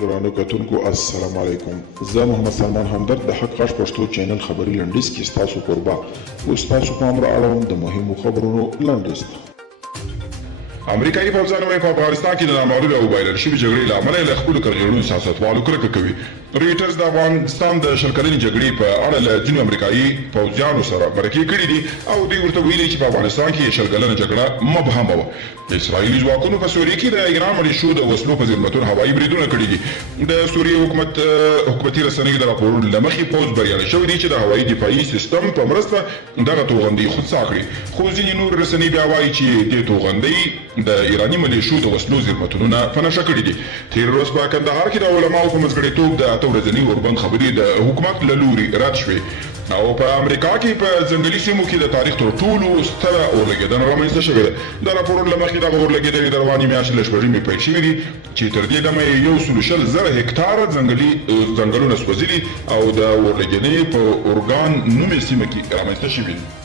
درانه کتونکو السلام علیکم. زه محمد سلمان همدرد د حق غږ پښتو چینل خبري لنډیز کې ستاسو کوربه اوس تاسو پام را اړوم د مهمو خبرونو لنډیز ته. امریکایي پوځیانو په افغانستان کې د نامعلومې او بایلل شوې جګړې له امله له خپلو کرغېړنو سیاستوالو کرکه کوي. رویټرز د افغانستان د شل کلنې جګړې په اړه له ځینو امریکایي پوځیانو سره مرکې کړي دي او دوی ورته ویلي چې په افغانستان کې شل کلنه جګړه مبهمه وه. اسرائیلي ځواکونو په سوریه کې د ایران ملیشو د وسلو په زیرمتون هوایي بریدونه کړي دي. د سوریې حکومتي رسنیو د راپورونو له مخې پوځ بریالی شوی دی چې د هوایي دفاعي سیستم په مرسته دغه توغندۍ خنثی کړي، خو ځینې نور رسنۍ بیا وایي چې دې توغندۍ د ایراني ملیشو د وسلو زیرمتونونه په نښه کړي دي. تېر ورځ په کندهار کې د علماو په منځګړیتوب د اته ورځني اوربند خبرې د حکومت له لوري رد شوې او په امریکا کې په ځنګلي سیمو کې د تاریخ تر ټولو ستره اورلګېدنه رامنځته شوې ده. د راپورونو له مخې دغه اورلګېدنې د روانې میاشتې له شپږمې پیل شوي دي چې تر دې دمه یې 120,000 هکتاره ځنګلونه سوځلي او د اورلګېدنې په اورګان نومې سیمه کې رامنځته شوي دي.